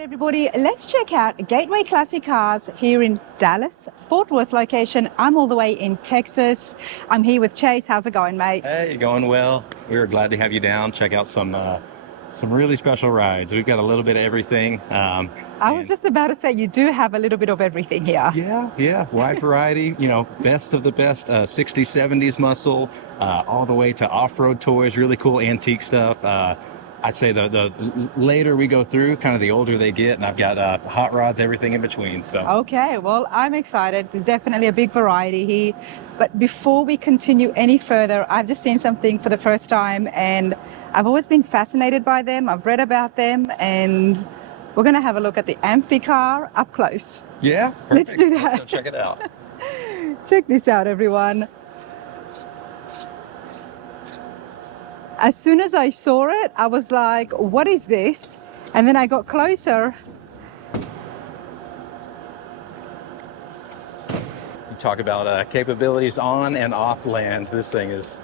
Everybody, let's check out Gateway Classic Cars here in Dallas, Fort Worth location. I'm all the way in Texas. I'm here with Chase. How's it going, mate? Hey, going well. We're glad to have you down. Check out some really special rides. We've got a little bit of everything. I was just about to say you do have a little bit of everything here. Yeah, wide variety. Best of the best 60s, 70s muscle, all the way to off-road toys, really cool antique stuff. I'd say the later we go through, kind of the older they get, and I've got hot rods, everything in between. So okay, well, I'm excited. There's definitely a big variety here. But before we continue any further, I've just seen something for the first time, and I've always been fascinated by them. I've read about them, and we're going to have a look at the Amphicar up close. yeah, Let's do that. Let's go check it out. Check this out, everyone. As soon as I saw it, I was like, what is this? And then I got closer. You talk about capabilities on and off land. This thing is...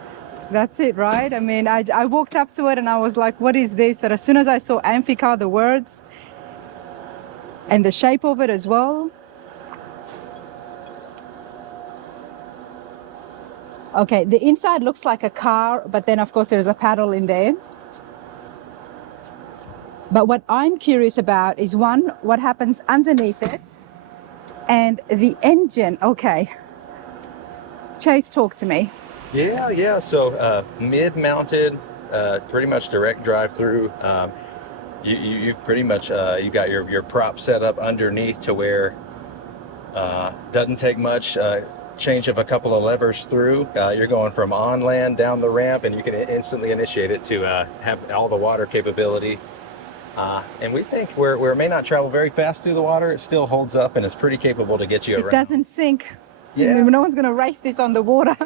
That's it, right? I mean, I walked up to it and I was like, what is this? But as soon as I saw Amphicar, the words and the shape of it as well. Okay, the inside looks like a car, but then of course there's a paddle in there. But what I'm curious about is one, what happens underneath it and the engine. Okay, Chase, talk to me. Yeah. So mid-mounted, pretty much direct drive-through. You've pretty much you got your prop set up underneath to where doesn't take much change of a couple of levers through. You're going from on land down the ramp, and you can instantly initiate it to have all the water capability. And we think where it may not travel very fast through the water, it still holds up and is pretty capable to get you around. It doesn't sink. Yeah. No one's going to race this on the water.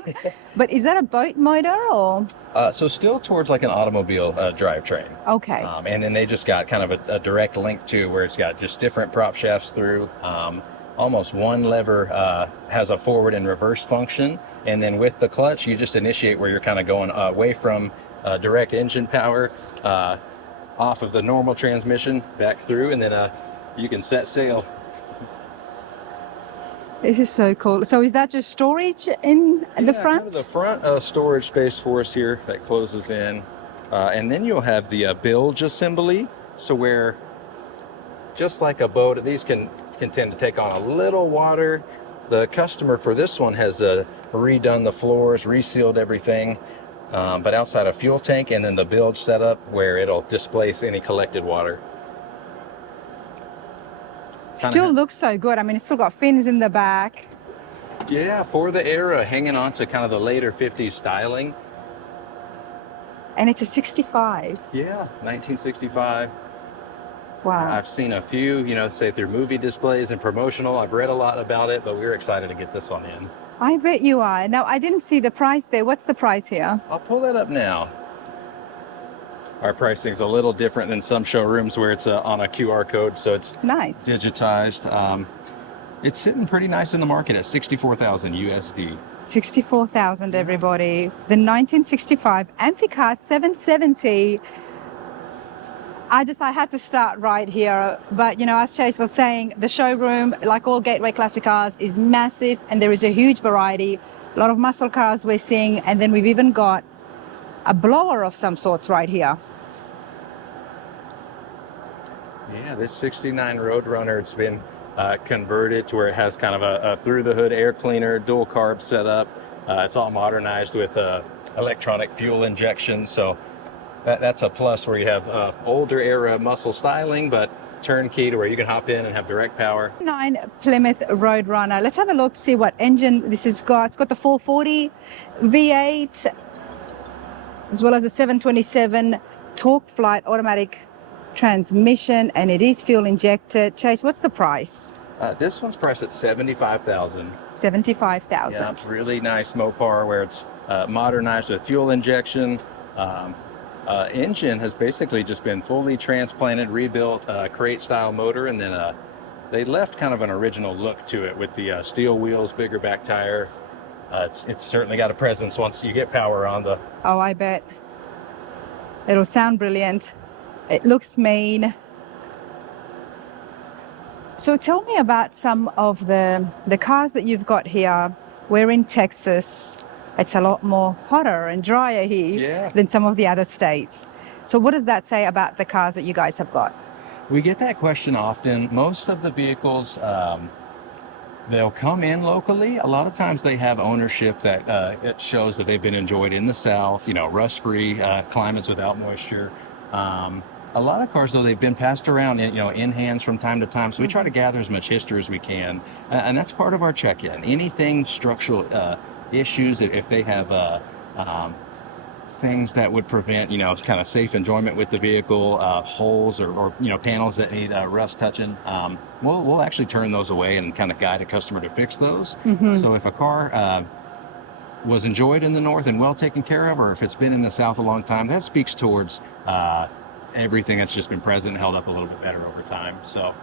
But is that a boat motor or? So still towards like an automobile drivetrain. Okay. And then they just got kind of a direct link to where it's got just different prop shafts through. Almost one lever has a forward and reverse function. And then with the clutch, you just initiate where you're kind of going away from direct engine power, off of the normal transmission, back through, and then you can set sail. This is so cool. So is that just storage in the front? Kind of the front storage space for us here that closes in. And then you'll have the bilge assembly. So where, just like a boat, these can tend to take on a little water. The customer for this one has redone the floors, resealed everything, but outside a fuel tank, and then the bilge setup where it'll displace any collected water. Still looks so good. I mean, it's still got fins in the back. Yeah, for the era, hanging on to kind of the later 50s styling. And it's a 65. Yeah, 1965. Wow. I've seen a few, say through movie displays and promotional. I've read a lot about it, but we're excited to get this one in. I bet you are. Now, I didn't see the price there. What's the price here? I'll pull that up now. Our pricing is a little different than some showrooms where it's on a QR code, so it's nice, digitized. It's sitting pretty nice in the market at $64,000 USD. 64,000, everybody. The 1965 Amphicar 770. I had to start right here. But, as Chase was saying, the showroom, like all Gateway Classic cars, is massive, and there is a huge variety. A lot of muscle cars we're seeing, and then we've even got a blower of some sorts right here. Yeah, this 69 Roadrunner, it's been converted to where it has kind of a through-the-hood air cleaner, dual carb setup. It's all modernized with electronic fuel injection, so that's a plus where you have older era muscle styling, but turnkey to where you can hop in and have direct power. 9 Plymouth Roadrunner. Let's have a look, see what engine this has got. It's got the 440 V8, as well as the 727 Torque Flight automatic transmission, and it is fuel injected. Chase, what's the price? This one's priced at $75,000. $75,000. Yeah, really nice Mopar where it's modernized with fuel injection. Engine has basically just been fully transplanted, rebuilt, crate style motor, and then they left kind of an original look to it with the steel wheels, bigger back tire. It's certainly got a presence once you get power on the... Oh, I bet. It'll sound brilliant. It looks mean. So tell me about some of the cars that you've got here. We're in Texas. It's a lot more hotter and drier here than some of the other states. So what does that say about the cars that you guys have got? We get that question often. Most of the vehicles, they'll come in locally. A lot of times they have ownership that it shows that they've been enjoyed in the South, rust-free climates without moisture. A lot of cars, though, they've been passed around in hands from time to time. So we try to gather as much history as we can. And that's part of our check-in. Anything structural issues, if they have things that would prevent, kind of safe enjoyment with the vehicle, holes or panels that need rust touching, we'll actually turn those away and kind of guide a customer to fix those. So if a car was enjoyed in the North and well taken care of, or if it's been in the South a long time, that speaks towards everything that's just been present and held up a little bit better over time. So,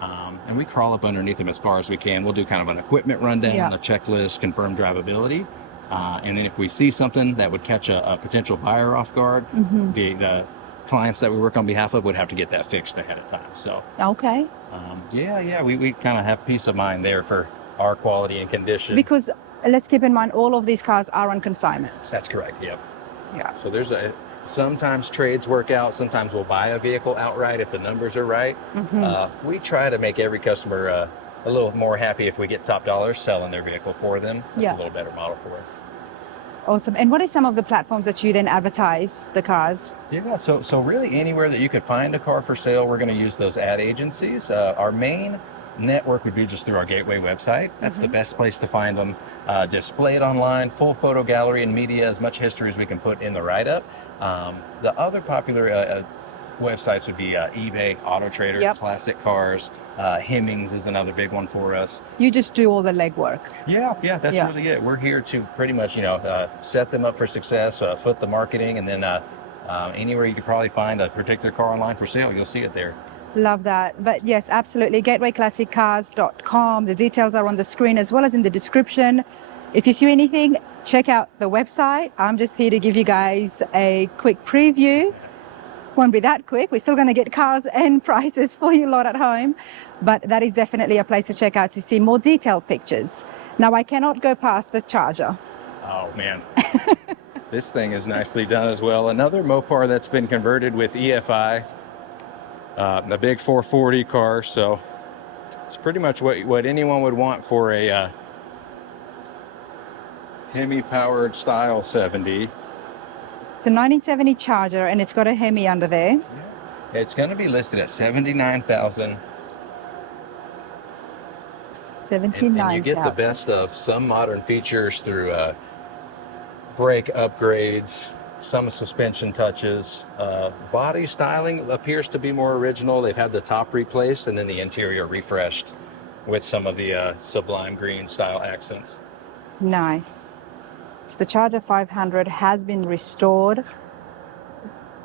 and we crawl up underneath them as far as we can. We'll do kind of an equipment rundown, a checklist, confirm drivability. And then if we see something that would catch a potential buyer off guard, the clients that we work on behalf of would have to get that fixed ahead of time. So, we kind of have peace of mind there for our quality and condition. Because let's keep in mind, all of these cars are on consignment. That's correct, yeah. So there's sometimes trades work out. Sometimes we'll buy a vehicle outright if the numbers are right. We try to make every customer a little more happy if we get top dollar selling their vehicle for them. That's a little better model for us. Awesome. And what are some of the platforms that you then advertise the cars? So really anywhere that you could find a car for sale, we're going to use those ad agencies. Our main network would be just through our gateway website. That's the best place to find them. Displayed online, full photo gallery and media, as much history as we can put in the write-up. The other popular websites would be eBay, Auto Trader, Classic Cars. Hemmings is another big one for us. You just do all the legwork. That's really it. We're here to pretty much, set them up for success, foot the marketing, and then anywhere you could probably find a particular car online for sale, you'll see it there. Love that. But yes, absolutely. GatewayClassicCars.com. The details are on the screen as well as in the description. If you see anything, check out the website. I'm just here to give you guys a quick preview. Won't be that quick. We're still going to get cars and prices for you lot at home. But that is definitely a place to check out to see more detailed pictures. Now, I cannot go past the Charger. Oh, man. This thing is nicely done as well. Another Mopar that's been converted with EFI. A big 440 car, so it's pretty much what anyone would want for a Hemi-powered style 70. It's a 1970 Charger, and it's got a Hemi under there. It's going to be listed at $79,000. $79,000. And you get the best of some modern features through brake upgrades, some suspension touches. Body styling appears to be more original. They've had the top replaced and then the interior refreshed with some of the sublime green style accents. Nice. So the Charger 500 has been restored.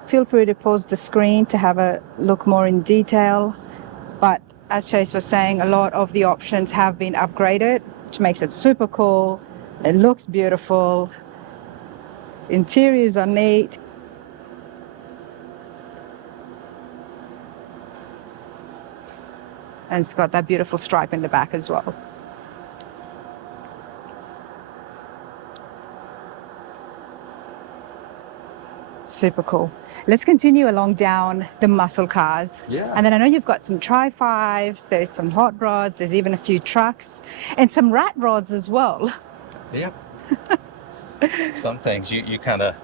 Feel free to pause the screen to have a look more in detail. But as Chase was saying, a lot of the options have been upgraded, which makes it super cool. It looks beautiful. Interiors are neat. And it's got that beautiful stripe in the back as well. Super cool. Let's continue along down the muscle cars. And then I know you've got some Tri-5s, there's some hot rods, there's even a few trucks, and some rat rods as well. Some things you kind of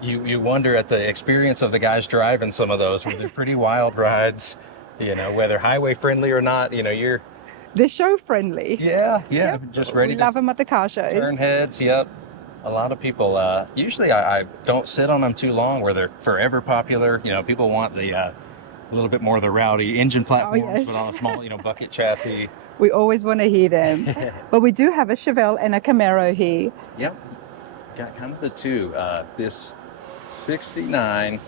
you wonder at the experience of the guys driving some of those. They're pretty wild rides, whether highway friendly or not. They're show friendly. Just ready to love them at the car shows. Turn heads. A lot of people, usually I don't sit on them too long where they're forever popular. People want the a little bit more of the rowdy engine platforms, but on a small, bucket chassis. We always want to hear them. But we do have a Chevelle and a Camaro here. Got kind of the two. This 69,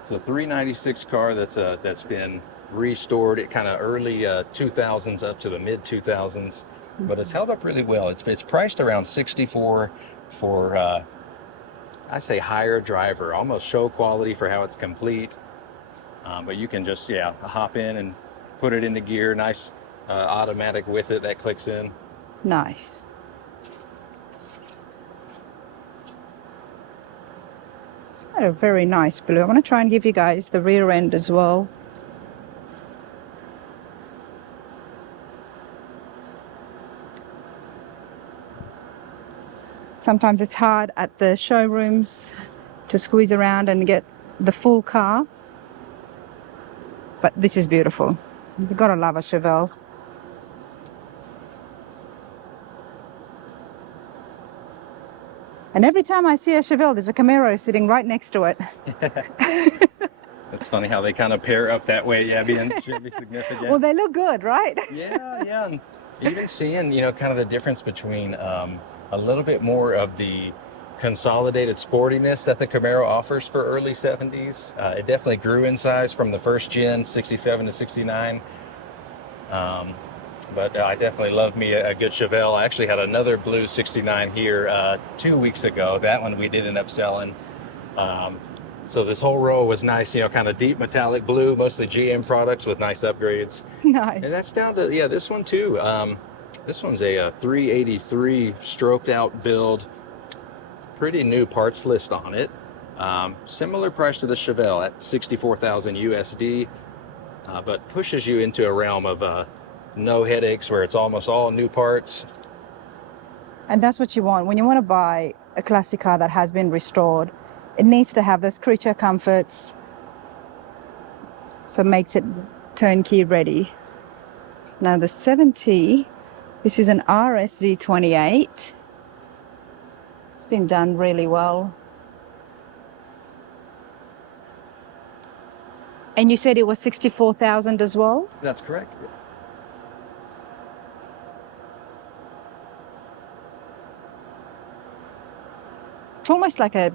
it's a 396 car that's been restored at kind of early 2000s up to the mid 2000s. But it's held up really well. It's priced around $64 for, I say higher driver, almost show quality for how it's complete. But you can just, hop in and put it into gear. Nice automatic with it that clicks in. Nice. It's got a very nice blue. I want to try and give you guys the rear end as well. Sometimes it's hard at the showrooms to squeeze around and get the full car. But this is beautiful. You've got to love a Chevelle. And every time I see a Chevelle, there's a Camaro sitting right next to it. It's funny how they kind of pair up that way, yeah, being Chevy significant. Well, they look good, right? Yeah. And even seeing, kind of the difference between a little bit more of the consolidated sportiness that the Camaro offers for early 70s. It definitely grew in size from the first gen, 67 to 69. But I definitely love me a good Chevelle. I actually had another blue 69 here 2 weeks ago. That one we did end up selling. So this whole row was nice, kind of deep metallic blue, mostly GM products with nice upgrades. Nice. And that's down to, this one too. This one's a 383 stroked out build. Pretty new parts list on it. Similar price to the Chevelle at 64,000 USD, but pushes you into a realm of no headaches where it's almost all new parts. And that's what you want. When you want to buy a classic car that has been restored, it needs to have those creature comforts. So it makes it turnkey ready. Now the 70, this is an RSZ28. It's been done really well. And you said it was 64,000 as well? That's correct. It's almost like a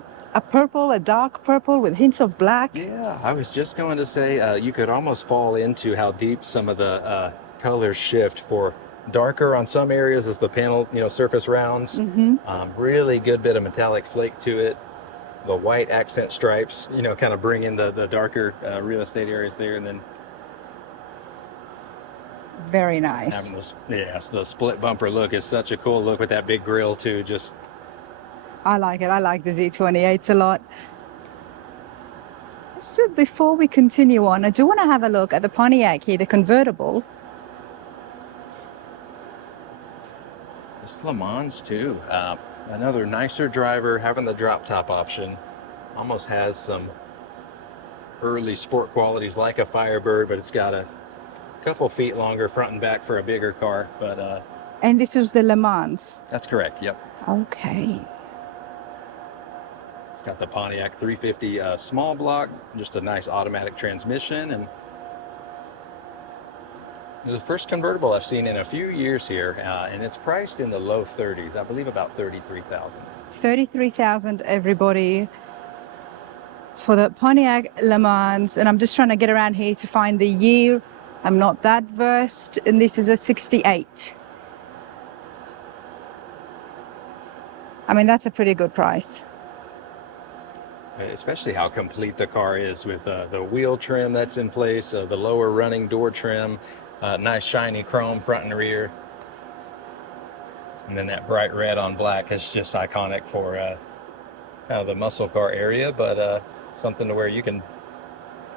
purple, a dark purple with hints of black. Yeah, I was just going to say you could almost fall into how deep some of the colors shift for darker on some areas as the panel, surface rounds. Really good bit of metallic flake to it. The white accent stripes, kind of bring in the darker real estate areas there, and then very nice. Having the split bumper look is such a cool look with that big grille too. I like it. I like the Z28s a lot. So before we continue on, I do want to have a look at the Pontiac here, the convertible. This Le Mans too. Another nicer driver, having the drop top option. Almost has some early sport qualities like a Firebird, but it's got a couple feet longer front and back for a bigger car. But and this was the Le Mans. That's correct. Yep. Okay. It's got the Pontiac 350 small block, just a nice automatic transmission, and the first convertible I've seen in a few years here, and it's priced in the low 30s. I believe about 33,000. 33,000, everybody, for the Pontiac Le Mans. And I'm just trying to get around here to find the year. I'm not that versed, and this is a 68. I mean, that's a pretty good price. Especially how complete the car is with the wheel trim that's in place, the lower running door trim, nice shiny chrome front and rear. And then that bright red on black is just iconic for kind of the muscle car area, but something to where you can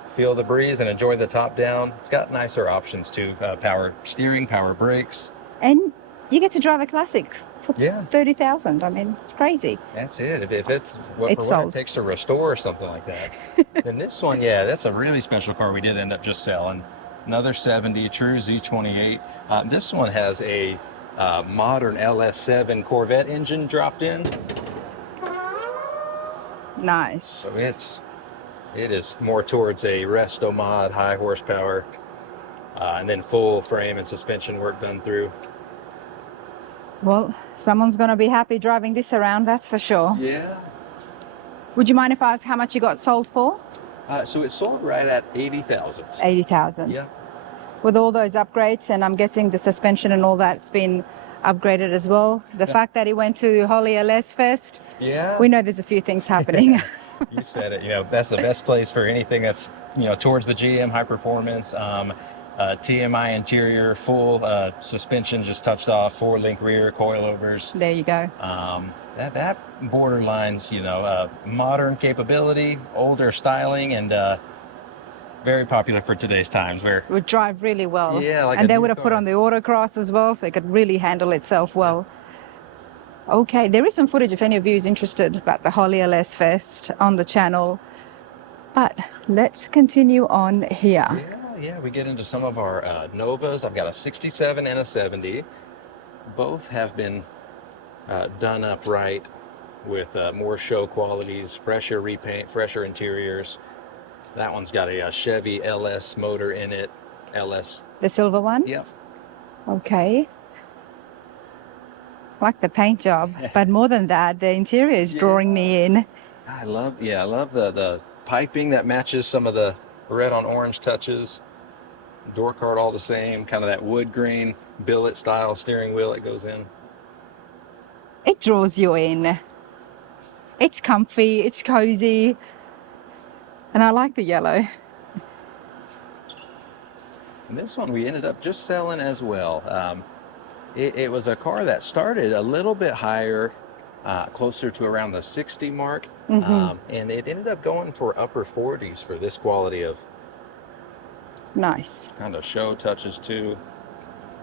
feel the breeze and enjoy the top down. It's got nicer options too, power steering, power brakes. And you get to drive a classic for Yeah. 30,000. I mean, it's crazy. That's it. If it's what It's for what sold. it takes to restore or something like that. Then this one, yeah, that's a really special car we did end up just selling. Another 70, true Z28. This one has a modern LS7 Corvette engine dropped in. Nice. So it is more towards a Restomod, high horsepower, and then full frame and suspension work done through. Well, someone's going to be happy driving this around, that's for sure. Yeah. Would you mind if I ask how much you got sold for? So it sold right at 80,000. 80,000. Yeah. With all those upgrades, and I'm guessing the suspension and all that's been upgraded as well. The fact that he went to Holly LS Fest, Yeah. we know there's a few things happening. You said it. That's the best place for anything that's towards the GM high performance. TMI interior, full suspension just touched off, 4-link rear, coilovers. There you go. That borderlines, modern capability, older styling, and very popular for today's times. Where It would drive really well. Yeah, like and a they new would have put car. on the autocross as well, so it could really handle itself well. Okay, there is some footage if any of you is interested about the Holly LS Fest on the channel. But let's continue on here. Yeah, we get into some of our Novas. I've got a 67 and a 70. Both have been done up right with more show qualities, fresher repaint, fresher interiors. That one's got a Chevy LS motor in it. LS. The silver one? Yep. Okay. Like the paint job, but more than that, the interior is drawing me in. I love the piping that matches some of the red on orange touches. Door card all the same, kind of that wood grain billet style steering wheel that goes in. It draws you in. It's comfy, it's cozy, and I like the yellow. And this one we ended up just selling as well. It was a car that started a little bit higher, closer to around the 60 mark, and it ended up going for upper 40s for this quality of Nice. kind of show touches too.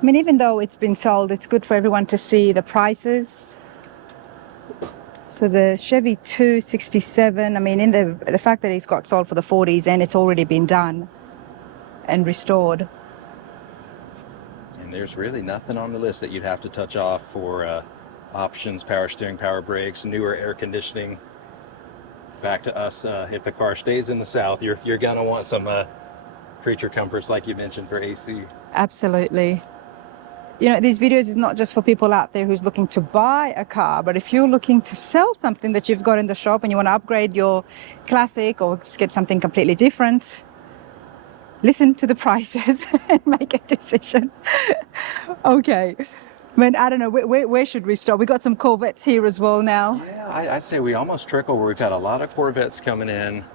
I mean, even though it's been sold, it's good for everyone to see the prices. So the Chevy 267, I mean, in the fact that it's got sold for the 40s and it's already been done and restored. And there's really nothing on the list that you'd have to touch off for options, power steering, power brakes, newer air conditioning. Back to us, if the car stays in the South, you're gonna want some creature comforts like you mentioned for AC. Absolutely. You know, these videos is not just for people out there who's looking to buy a car, but if you're looking to sell something that you've got in the shop and you want to upgrade your classic or just get something completely different, listen to the prices and make a decision. Okay. I mean, I don't know, where should we start? We got some Corvettes here as well now. Yeah, I'd say we almost trickle where we've had a lot of Corvettes coming in.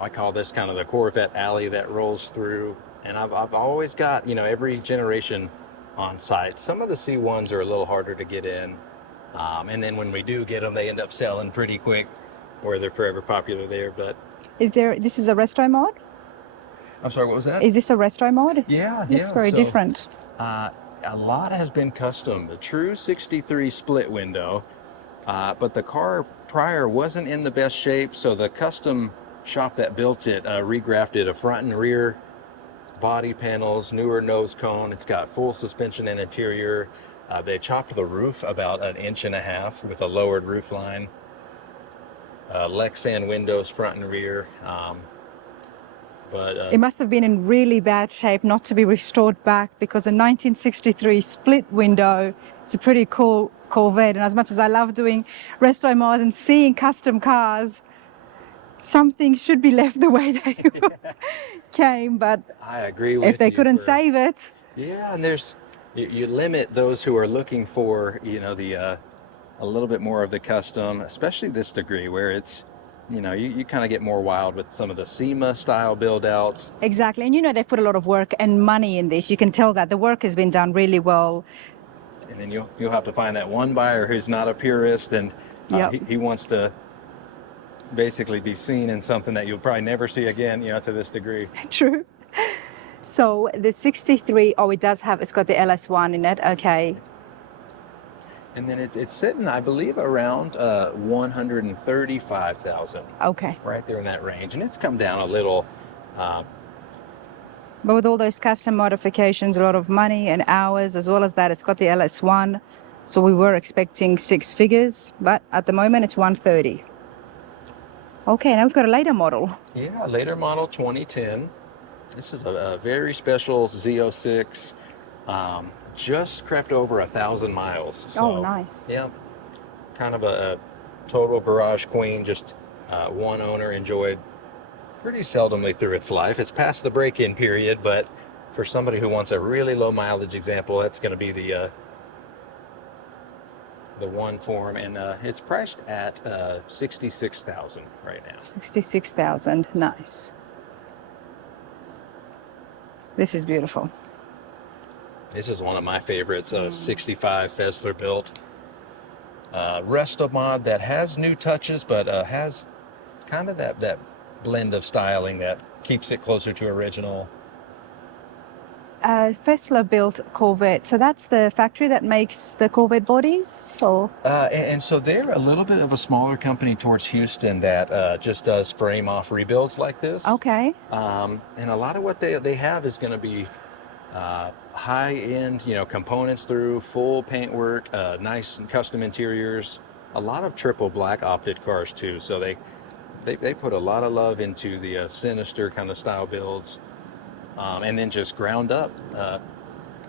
I call this kind of the Corvette Alley that rolls through. And I've always got, every generation on site. Some of the C1s are a little harder to get in. And then when we do get them, they end up selling pretty quick, or they're forever popular there. But this is a Restomod? I'm sorry, what was that? Is this a Restomod? Yeah. It's very different. A lot has been custom. The true 63 split window, but the car prior wasn't in the best shape, so the custom shop that built it regrafted a front and rear body panels, newer nose cone. It's got full suspension and interior. They chopped the roof about 1.5 inches with a lowered roof line. Lexan windows front and rear. But it must have been in really bad shape not to be restored back, because a 1963 split window, it's a pretty cool Corvette. And as much as I love doing Restomod and seeing custom cars, some things should be left the way they came. But I agree with you. If they couldn't save it. Yeah, and you limit those who are looking for, a little bit more of the custom, especially this degree where it's, you kind of get more wild with some of the SEMA style build outs. Exactly. And they put a lot of work and money in this. You can tell that the work has been done really well. And then you'll have to find that one buyer who's not a purist, and he wants to basically be seen in something that you'll probably never see again, to this degree. True. So the 63, it's got the LS1 in it. Okay. And then it's sitting, I believe, around 135,000. Okay. Right there in that range, and it's come down a little. But with all those custom modifications, a lot of money and hours, as well as that, it's got the LS1. So we were expecting 6 figures, but at the moment it's 130. Okay, now we've got a later model. Yeah, later model 2010. This is a very special Z06. Just crept over 1,000 miles. So, nice. Yeah, kind of a total garage queen. Just one owner enjoyed pretty seldomly through its life. It's past the break-in period, but for somebody who wants a really low mileage example, that's going to be the one for 'em, and it's priced at $66,000 right now. 66,000, nice. This is beautiful. This is one of my favorites, 65 Fessler built. Restomod that has new touches, but has kind of that blend of styling that keeps it closer to original. Fessler built Corvette. So that's the factory that makes the Corvette bodies? Or? And so they're a little bit of a smaller company towards Houston that just does frame off rebuilds like this. Okay. And a lot of what they have is going to be high end, components through full paintwork, nice and custom interiors, a lot of triple black opted cars too. So they put a lot of love into the sinister kind of style builds. And then just ground up,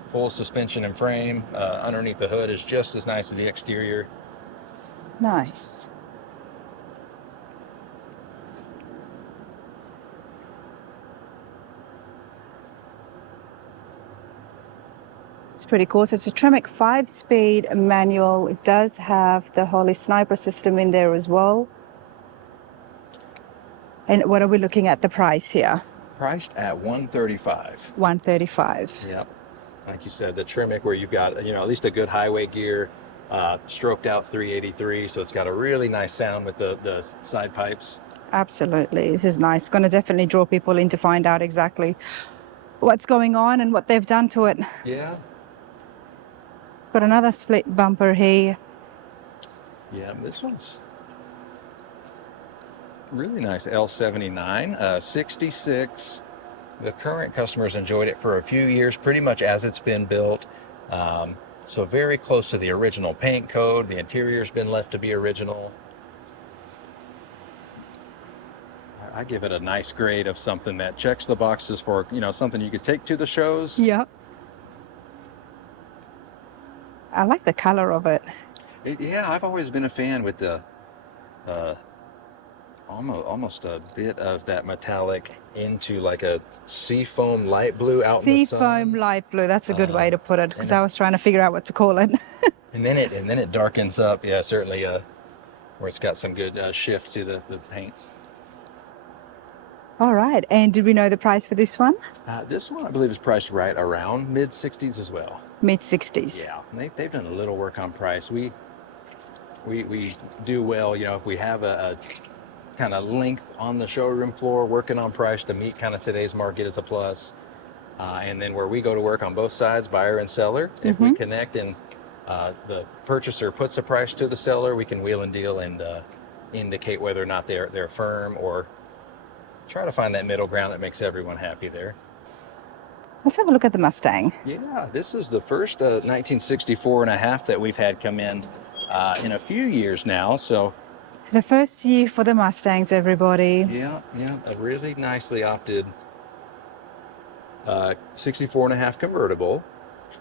full suspension and frame. Underneath the hood is just as nice as the exterior. Nice. It's pretty cool. So it's a Tremec 5-speed manual. It does have the Holy Sniper system in there as well. And what are we looking at the price here? Priced at $135. $135. Yep. Like you said, the Tremec where you've got, at least a good highway gear, stroked out 383, so it's got a really nice sound with the side pipes. Absolutely. This is nice. Going to definitely draw people in to find out exactly what's going on and what they've done to it. Yeah. Got another split bumper here. Yeah, this one's really nice. L79, 66. The current customers enjoyed it for a few years, pretty much as it's been built. So very close to the original paint code. The interior's been left to be original. I give it a nice grade of something that checks the boxes for, something you could take to the shows. Yep. I like the color of it. Yeah, I've always been a fan with the almost a bit of that metallic into like a seafoam light blue out in the sun. Seafoam light blue. That's a good way to put it, because I was trying to figure out what to call it. and then it darkens up. Yeah, certainly where it's got some good shift to the paint. All right. And did we know the price for this one? This one, I believe, is priced right around mid-60s as well. Mid-60s. Yeah, they've done a little work on price. We do well, if we have a kind of length on the showroom floor, working on price to meet kind of today's market is a plus. And then where we go to work on both sides, buyer and seller, if we connect and the purchaser puts a price to the seller, we can wheel and deal and indicate whether or not they're firm, or try to find that middle ground that makes everyone happy there. Let's have a look at the Mustang. Yeah, this is the first 1964 and a half that we've had come in a few years now. So the first year for the Mustangs, everybody. Yeah, a really nicely opted 64 and a half convertible.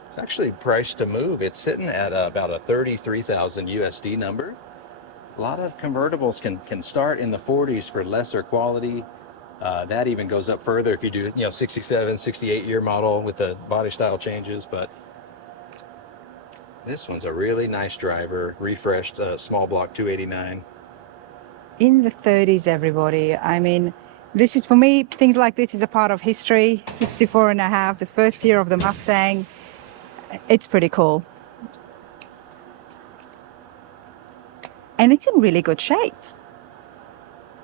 It's actually priced to move. It's sitting at about a 33,000 USD number. A lot of convertibles can start in the 40s for lesser quality. That even goes up further if you do, 67, 68 year model with the body style changes. But this one's a really nice driver, refreshed small block 289. In the 30s, everybody. I mean, this is, for me, things like this is a part of history. 64 and a half, the first year of the Mustang. It's pretty cool. And it's in really good shape.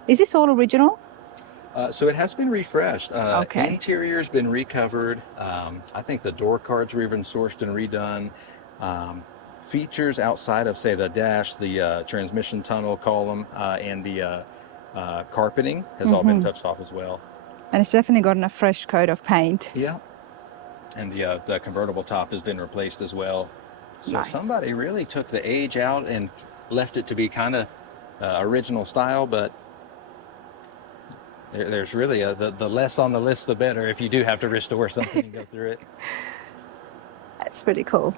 Is this all original? So it has been refreshed. Okay. Interior's been recovered. I think the door cards were even sourced and redone. Features outside of, say, the dash, the transmission tunnel column, and the carpeting has all been touched off as well. And it's definitely gotten a fresh coat of paint. Yeah. And the convertible top has been replaced as well. So Nice. Somebody really took the age out and left it to be kind of original style, but there's really the less on the list, the better if you do have to restore something and go through it. That's pretty cool.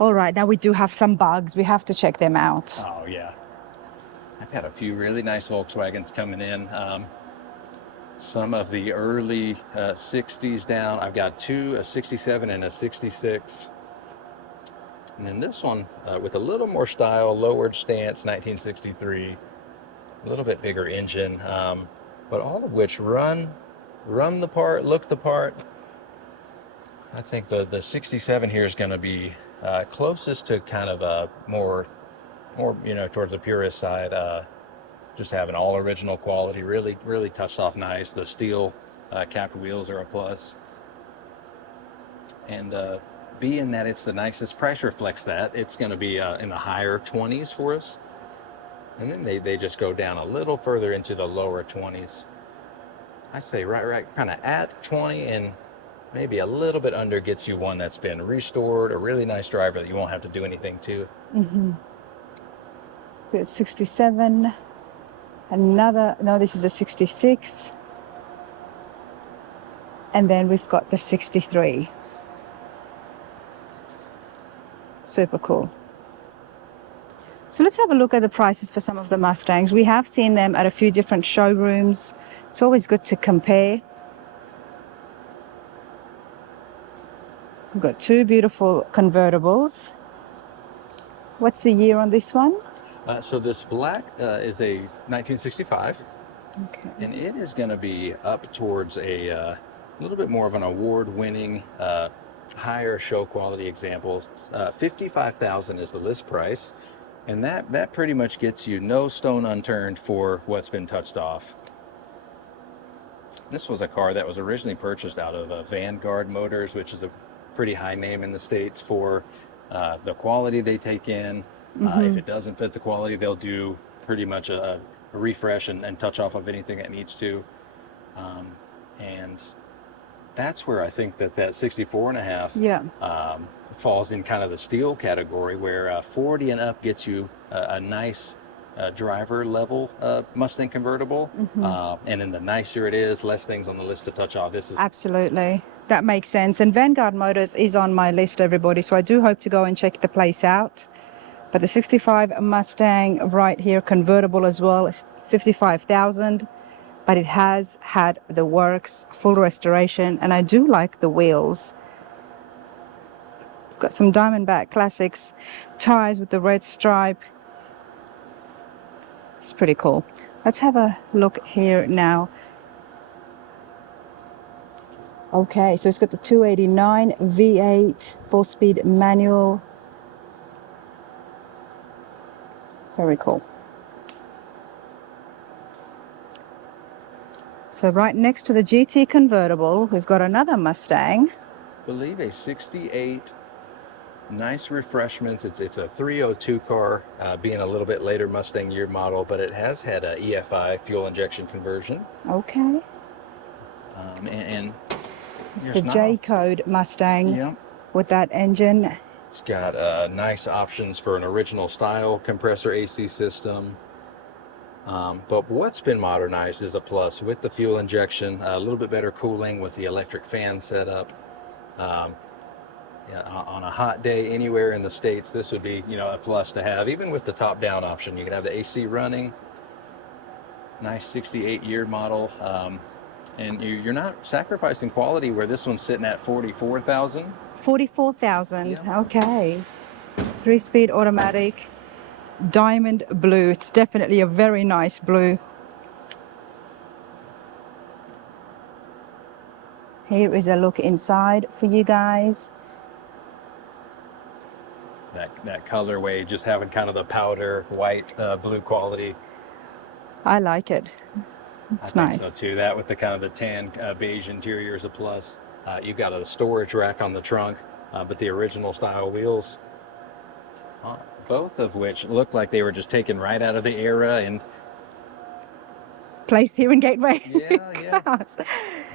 All right, now we do have some bugs. We have to check them out. Oh, yeah. I've had a few really nice Volkswagens coming in. Some of the early 60s down. I've got two, a 67 and a 66. And then this one with a little more style, lowered stance, 1963. a little bit bigger engine, but all of which run the part, look the part. I think the 67 here is going to be closest to kind of a more towards the purist side. Just having all original quality, really touched off nice. The steel capped wheels are a plus, and being that it's the nicest, price reflects that. It's going to be in the higher 20s for us, and then they just go down a little further into the lower 20s. I say right kind of at 20, and maybe a little bit under gets you one that's been restored, a really nice driver that you won't have to do anything to. Good 67. No, this is a 66. And then we've got the 63. Super cool. So let's have a look at the prices for some of the Mustangs. We have seen them at a few different showrooms. It's always good to compare. We've got two beautiful convertibles. What's the year on this one? So this black is a 1965. Okay. And it is going to be up towards a little bit more of an award-winning, higher show quality example. $55,000 is the list price, and that pretty much gets you no stone unturned for what's been touched off. This was a car that was originally purchased out of Vanguard Motors, which is a pretty high name in the States for the quality they take in. If it doesn't fit the quality, they'll do pretty much a refresh and touch off of anything that needs to. And that's where I think that 64 and a half falls in kind of the steel category, where 40 and up gets you a nice driver level Mustang convertible. And then the nicer it is, less things on the list to touch off. This is absolutely, that makes sense. And Vanguard Motors is on my list, everybody, so I do hope to go and check the place out. But the 65 Mustang right here, convertible as well, is $55,000, but it has had the works, full restoration, and I do like the wheels. Got some Diamondback Classics tires with the red stripe. It's pretty cool. Let's have a look here now. Okay, so it's got the 289 V8 4-speed manual. Very cool. So right next to the GT convertible, we've got another Mustang. I believe a 68. Nice refreshments. It's a 302 car, being a little bit later Mustang year model, but it has had a EFI fuel injection conversion. Okay. And it's the J-code Mustang with that engine. It's got nice options for an original style compressor AC system. But what's been modernized is a plus with the fuel injection, a little bit better cooling with the electric fan setup. On a hot day anywhere in the States, this would be, a plus to have. Even with the top down option, you can have the AC running. Nice 68 year model. And you're not sacrificing quality, where this one's sitting at $44,000. $44,000, okay. 3-speed automatic, diamond blue. It's definitely a very nice blue. Here is a look inside for you guys. That colorway, just having kind of the powder white blue quality. I like it. It's nice. I think so too. That with the kind of the tan beige interior is a plus. You've got a storage rack on the trunk, but the original style wheels, both of which look like they were just taken right out of the era and placed here in Gateway. Yeah.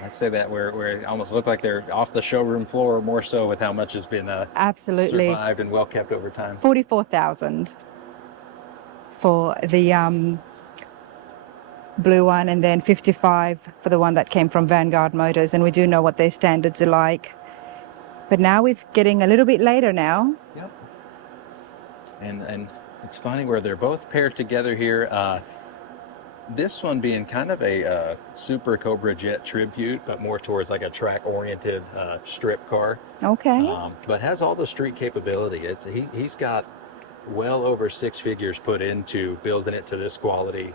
I say that where it almost look like they're off the showroom floor, more so with how much has been absolutely survived and well kept over time. $44,000 for the blue one, and then $55,000 for the one that came from Vanguard Motors, and we do know what their standards are like. But now we're getting a little bit later now. Yep. And it's funny where they're both paired together here. This one being kind of a Super Cobra Jet tribute, but more towards like a track-oriented strip car. Okay. But has all the street capability. He's got well over 6 figures put into building it to this quality.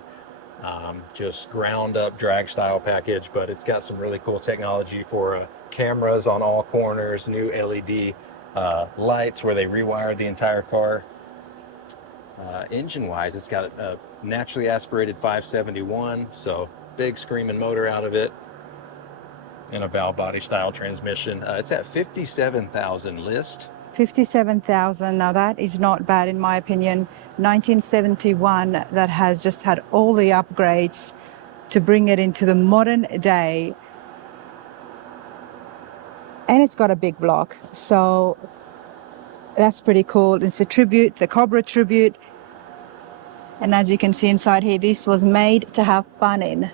Just ground up drag style package, but it's got some really cool technology for cameras on all corners, new LED lights where they rewired the entire car. Engine wise, it's got a naturally aspirated 571, so big screaming motor out of it, and a valve body style transmission. It's at 57,000 list. 57,000. Now that is not bad in my opinion. 1971 that has just had all the upgrades to bring it into the modern day. And it's got a big block, so that's pretty cool. It's a tribute, the Cobra tribute. And as you can see inside here, this was made to have fun in.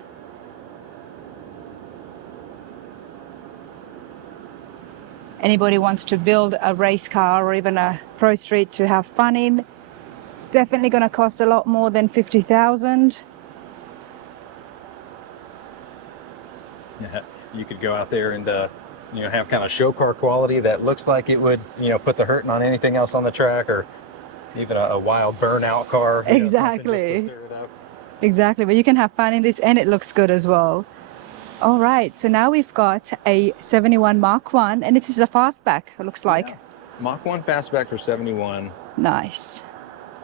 Anybody wants to build a race car or even a pro street to have fun in, it's definitely going to cost a lot more than 50,000. Yeah, you could go out there and have kind of show car quality that looks like it would put the hurting on anything else on the track, or even a wild burnout car. Exactly. Just to stir it up. Exactly, but you can have fun in this and it looks good as well. All right, so now we've got a 71 Mark 1, and this is a fastback, it looks like. Yeah. Mach 1 fastback for 71. Nice.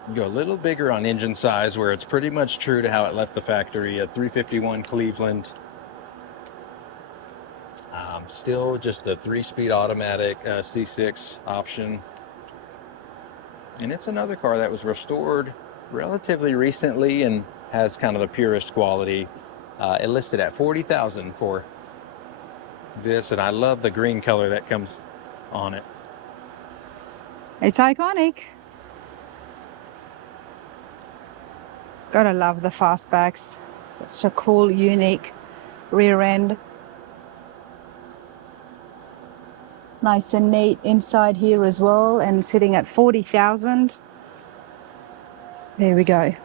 You go a little bigger on engine size, where it's pretty much true to how it left the factory at 351 Cleveland. Still just a 3-speed automatic C6 option. And it's another car that was restored relatively recently and has kind of the purest quality. It listed at 40,000 for this, and I love the green color that comes on it. It's iconic. Gotta love the fastbacks. It's got such a cool, unique rear end. Nice and neat inside here as well, and sitting at 40,000. There we go.